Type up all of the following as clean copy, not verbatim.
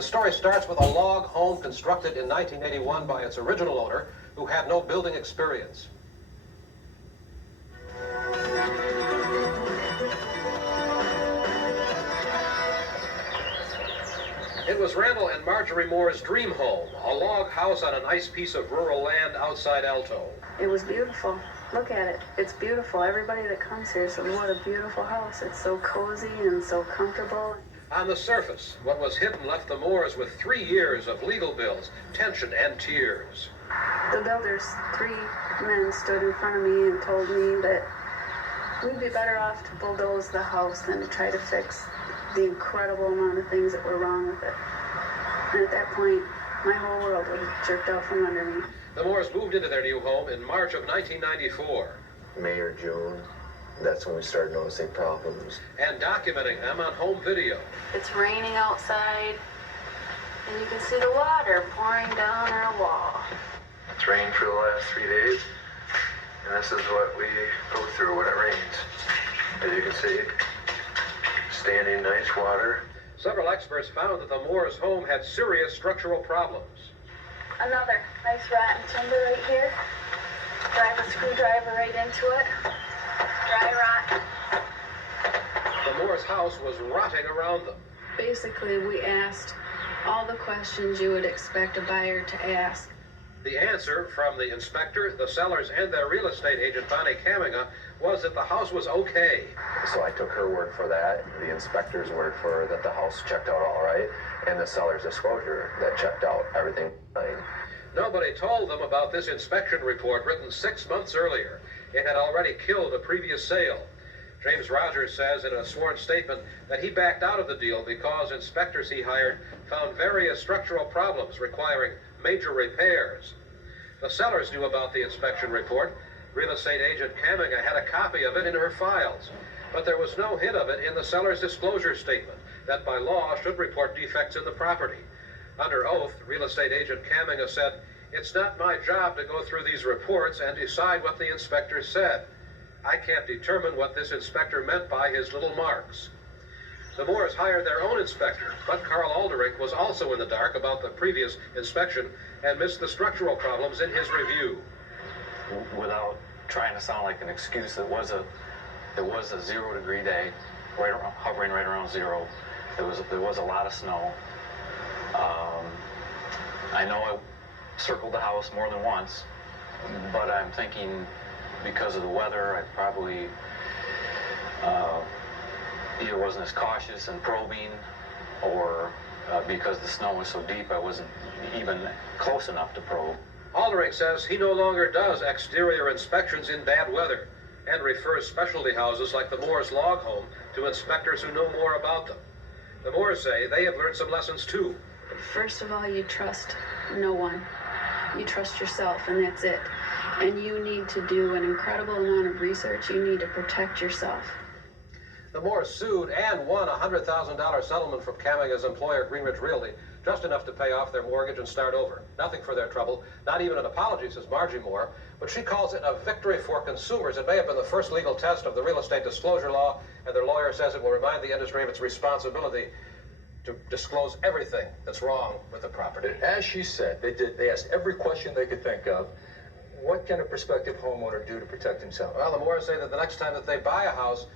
The story starts with a log home constructed in 1981 by its original owner, who had no building experience. It was Randall and Marjorie Moore's dream home, a log house on a nice piece of rural land outside Alto. It was beautiful. Look at it. It's beautiful. Everybody that comes here says, what a beautiful house. It's so cozy and so comfortable. On the surface, what was hidden left the Moores with 3 years of legal bills, tension, and tears. The builders, 3 men stood in front of me and told me that we'd be better off to bulldoze the house than to try to fix the incredible amount of things that were wrong with it. And at that point, my whole world was jerked out from under me. The Moores moved into their new home in March of 1994. May or June, that's when we started noticing problems. And documenting them on home video. It's raining outside, and you can see the water pouring down our wall. It's rained for the last 3 days, and this is what we go through when it rains. As you can see, standing nice water. Several experts found that the Moores' home had serious structural problems. Another nice rotten timber right here. Drive a screwdriver right into it. Dry rot. The Moores' house was rotting around them. Basically, we asked all the questions you would expect a buyer to ask. The answer from the inspector, the sellers, and their real estate agent, Bonnie Kaminga, was that the house was okay. So I took her word for that, the inspector's word for that the house checked out all right, and the seller's disclosure that checked out everything fine. Nobody told them about this inspection report written 6 months earlier. It had already killed a previous sale. James Rogers says in a sworn statement that he backed out of the deal because inspectors he hired found various structural problems requiring major repairs. The sellers knew about the inspection report. Real estate agent Kaminga had a copy of it in her files, but there was no hint of it in the seller's disclosure statement that by law should report defects in the property. Under oath, real estate agent Kaminga said, "It's not my job to go through these reports and decide what the inspector said. I can't determine what this inspector meant by his little marks." The Moores hired their own inspector, but Carl Aldrich was also in the dark about the previous inspection and missed the structural problems in his review. Without trying to sound like an excuse, it was a 0-degree day, hovering right around zero. There was a lot of snow. I know I circled the house more than once, but I'm thinking because of the weather, I probably either wasn't as cautious and probing, or because the snow was so deep, I wasn't even close enough to probe. Aldrich says he no longer does exterior inspections in bad weather and refers specialty houses like the Moores' log home to inspectors who know more about them. The Moores say they have learned some lessons too. First of all, you trust no one. You trust yourself, and that's it. And you need to do an incredible amount of research. You need to protect yourself. The Moores sued and won a $100,000 settlement from Kaminga's employer, Greenridge Realty, just enough to pay off their mortgage and start over. Nothing for their trouble, not even an apology, says Margie Moore, but she calls it a victory for consumers. It may have been the first legal test of the real estate disclosure law, and their lawyer says it will remind the industry of its responsibility to disclose everything that's wrong with the property. As she said, they asked every question they could think of. What can a prospective homeowner do to protect himself? Well, the Moores say that the next time that they buy a house,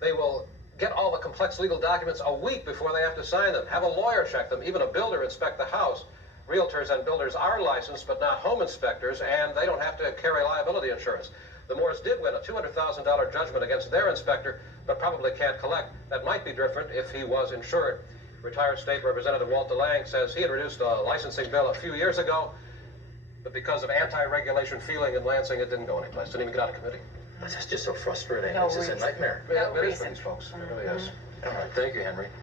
they will get all the complex legal documents a week before they have to sign them, have a lawyer check them, even a builder inspect the house. Realtors and builders are licensed, but not home inspectors, and they don't have to carry liability insurance. The Moores did win a $200,000 judgment against their inspector, but probably can't collect. That might be different if he was insured. Retired State Representative Walt DeLange says he had reduced a licensing bill a few years ago, but because of anti-regulation feeling in Lansing, it didn't go anyplace. Didn't even get out of committee. That's just so frustrating. No It's just a reason. nightmare. Yeah, No it is for reason. these folks. It really is. All right, thank you, Henry.